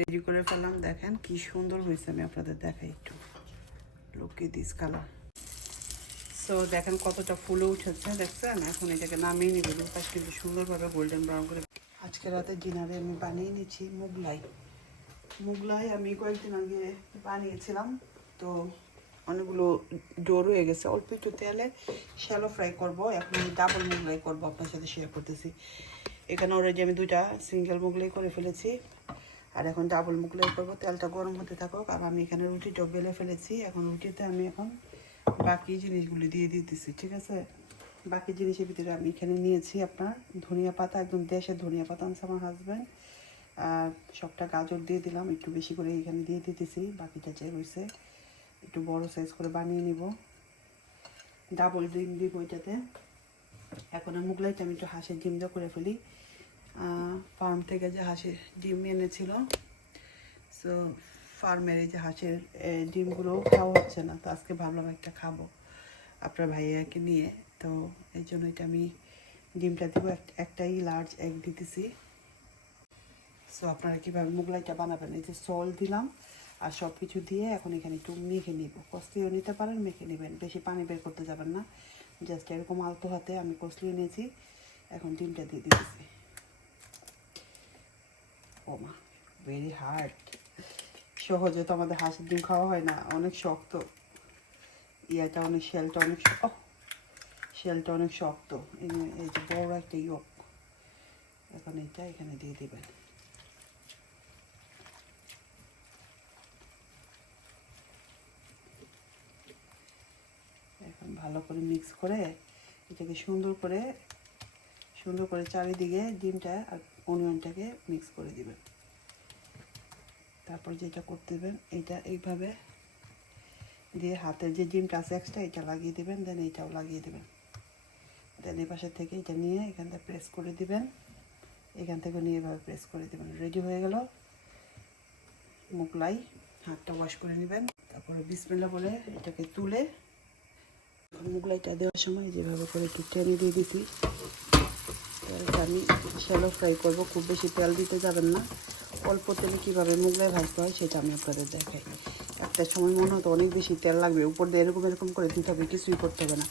Ready করে ফেললাম। দেখেন কি সুন্দর হয়েছে, আমি আপনাদের দেখাই একটু। লুকে দিস কালার সো দেখেন কতটা ফুলে উঠেছে, দেখছেন? এখন এটাকে নামিয়ে নিব। দুপাশ কিন্তু সুন্দরভাবে গোল্ডেন ব্রাউন করে আজকে রাতে ডিনারে আমি বানিয়ে নিচ্ছি মুগলাই। মুগলাই আমি কয়েকদিন আগে বানিয়েছিলাম। তো অনেকগুলো ডোর হয়ে গেছে। অল্প একটু তেলে শ্যালো ফ্রাই করব। এখন আমি ডাবল মুগলাই করব, আপনার সাথে শেয়ার করতেছি। এখানে অলরেডি আমি দুইটা সিঙ্গেল মুগলাই করে ফেলেছি। আর এখন ডাবল মুগলাই করব, তেলটা গরম হতে থাকুক। আর আমি এখানে রুটিটা বেলে ফেলেছি। এখন রুটিতে আমি এখন বাকি জিনিসগুলি দিয়ে দিতেছি, ঠিক আছে? বাকি জিনিসের ভিতরে আমি এখানে নিয়েছি আপনার ধনিয়া পাতা, একদম দেশের ধনিয়া পাতা আনছে আমার হাজব্যান্ড আর সবটা গাজর দিয়ে দিলাম, একটু বেশি করে এখানে দিয়ে দিতেছি, বাকিটা যে রয়েছে একটু বড় সাইজ করে বানিয়ে নিব। ডাবল ডিম দিব ওইটাতে এখন মুগলাইটা আমি একটু হাঁসের ডিম দিয়ে করে ফেলি। ফার্ম থেকে যে হাঁসের ডিম এনেছিল সো ফার্মের এই যে হাঁসের এ, ডিমগুলো খাওয়া হচ্ছে না তো আজকে ভাবলাম একটা খাব আপনার ভাইয়াকে নিয়ে তো এই জন্য এটা আমি ডিমটা দিব এক- একটাই লার্জ এগ দিতেছি। সো আপনারা কীভাবে মুগলাইটা বানাবেন এই যে সল দিলাম আর সব কিছু দিয়ে এখন এখানে একটু মেখে নিব। কষলিও নিতে পারেন মেখে নেবেন বেশি পানি বের করতে যাবেন না। জাস্ট এরকম আলতো হাতে আমি কষলিয়ে নিয়েছি এখন ডিমটা দিয়ে দিতেছি। ও মা ভেরি হার্ড সহজে তো আমাদের হাঁসের ডিম খাওয়া হয় না, অনেক শক্ত। ইয়াটা অনেক, শেলটা অনেক শেলটা অনেক শক্ত। এই যে- বড় একটা এখন এটা এখানে দিয়ে দিবেন। এখন ভালো করে মিক্স করে এটাকে সুন্দর করে সুন্দর করে চারিদিকে ডিমটা আর অনিয়নটাকে মিক্স করে দিবেন। তারপর যেটা করতে দেবেন এইটা এইভাবে দিয়ে হাতের যে ডিমটা আছে এক্সট্রা এটা লাগিয়ে দেবেন দেন এইটাও লাগিয়ে দেবেন। দেন এই পাশের থেকে এটা নিয়ে এখান থেকে প্রেস করে দিবেন। এখান থেকে নিয়ে এভাবে প্রেস করে দেবেন। রেডি হয়ে গেল। মুগলাই হাতটা ওয়াশ করে নেবেন। তারপরে বিসমিল্লা বলে এটাকে তুলে মুগলাইটা দেওয়ার সময় যেভাবে করে একটু টেনে দিয়ে দিছি। আমি শ্যালো ফ্রাই করব, খুব বেশি তেল দিতে যাবেন না। অল্প তেলে কীভাবে মুগলাই ভাজতে হয় সেটা আমি আপনাদের দেখাই। একটা সময় মনে হতো অনেক বেশি তেল লাগবে, উপর দিয়ে এরকম এরকম করে দিতে হবে, কিছুই করতে হবে না।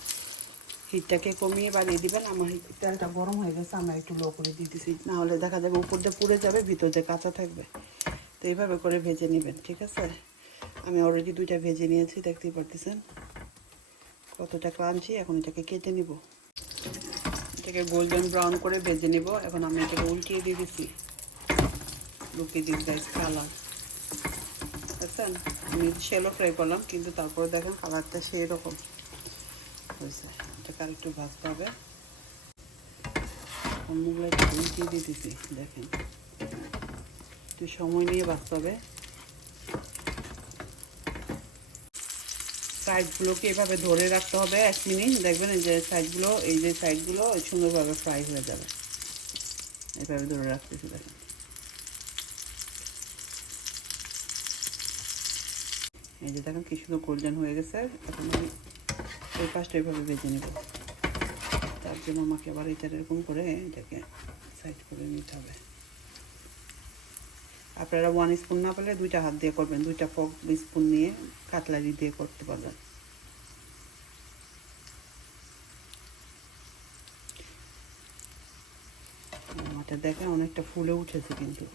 হিটটাকে কমিয়ে বাড়িয়ে দিবেন, আমার তেলটা গরম হয়ে গেছে, আমরা একটু লো করে দিয়ে দিছি। না দেখা যাবে উপর দিয়ে পুড়ে যাবে, ভিতর দিয়ে কাঁচা থাকবে। তো এইভাবে করে ভেজে নেবেন, ঠিক আছে? আমি অলরেডি দুইটা ভেজে নিয়েছি, দেখতেই পারতেছেন? কতটা ক্রাঞ্চি, এখন এটাকে কেটে নিব। এটাকে গোল্ডেন ব্রাউন করে ভেজে নিব। এখন আমি এটাকে উল্টিয়ে দিয়ে দিচ্ছি লুকিয়ে দিস গাইস কালার বুঝছেন আমি শ্যালো ফ্রাই করলাম, কিন্তু তারপরে দেখেন কালারটা সেই রকম হয়েছে। এটাকে আর একটু ভাজতে হবে। অন্যগুলো উল্টিয়ে দিয়ে দিচ্ছি দেখেন। একটু সময় নিয়ে ভাজতে হবে। সাইডগুলোকে এভাবে ধরে রাখতে হবে এক মিনিট। দেখবেন এই যে সাইডগুলো এই যে সাইডগুলো সুন্দরভাবে ফ্রাই হয়ে যাবে। এভাবে ধরে রাখতেছি, দেখেন। এই যে দেখেন, কি সুন্দর গোল্ডেন হয়ে গেছে। এখন আমি ওই পাশটা এভাবে ভেজে নেব। তার জন্য আমাকে আবার এটা এরকম করে এটাকে সাইড করে নিতে হবে। আপনারা ওয়ান স্পুন না পেলে দুইটা হাত দিয়ে করবেন, দুইটা ফক স্পুন নিয়ে কাতলারি দিয়ে করতে পারবেন। আমারটা দেখেন অনেকটা ফুলে উঠেছে কিন্তু।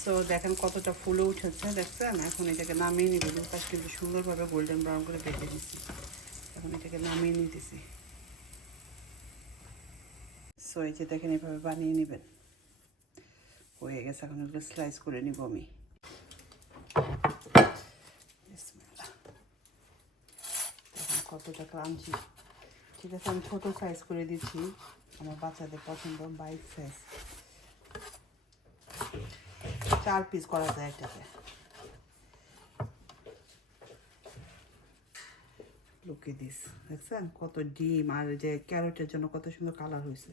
সো দেখেন কতটা ফুলে উঠেছে, দেখছেন? এখন এটাকে নামিয়ে নিব। দুপাশ কিন্তু সুন্দরভাবে গোল্ডেন ব্রাউন করে ভেজে নিচ্ছি। এখন এটাকে নামিয়ে নিতেছি। সো দেখেন এভাবে বানিয়ে নেবেন। হয়ে গেছে, এখন এগুলো স্লাইস করে নিব আমি। কতটা ক্রাঞ্চি ঠিক আছে, আমি ছোটো সাইজ করে দিচ্ছি। আমার বাচ্চাদের পছন্দ বাইক সাইজ চার পিস করা যায় এটাকে লুকে দিস দেখছেন? কত ডিম, আর যে ক্যারটের জন্য কত সুন্দর কালার হয়েছে।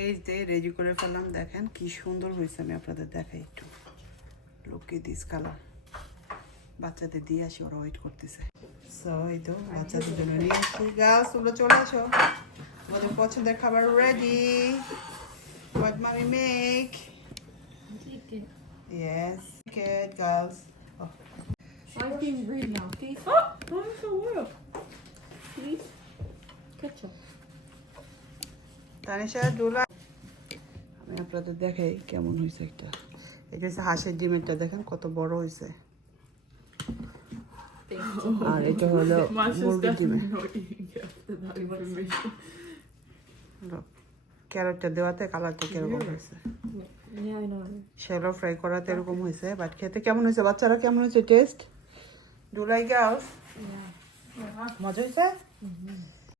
এই যে রেডি করে ফেললাম, দেখেন কি সুন্দর হয়েছে, আমি আপনাদের দেখাই একটু। লুকিয়ে দিস কালার বাচ্চাদের দিয়ে আসি, ওরা ওয়েট করতেছে। সো এই তো বাচ্চাদের জন্য নিয়ে গাছ তোমরা চলে আসো পছন্দের খাবার ready What mommy make? Yes. Good girls. Oh. I'm being rude now. Please. Oh, mommy for what? Please. Ketchup. Tanisha Dola আমি আপনাদের দেখাই কেমন হয়েছে একটা এটা হচ্ছে হাঁসের ডিমেরটা দেখেন কত বড় হয়েছে আর এটা হলো মুরগির ডিমের not eating after that information. ক্যারটটা দেওয়াতে কালারটা কীরকম হয়েছে Yeah, শ্যালো ফ্রাই করাতে এরকম হয়েছে বাট খেতে কেমন হয়েছে বাচ্চারা কেমন হয়েছে টেস্ট ডু লাইক গার্লস মজা হয়েছে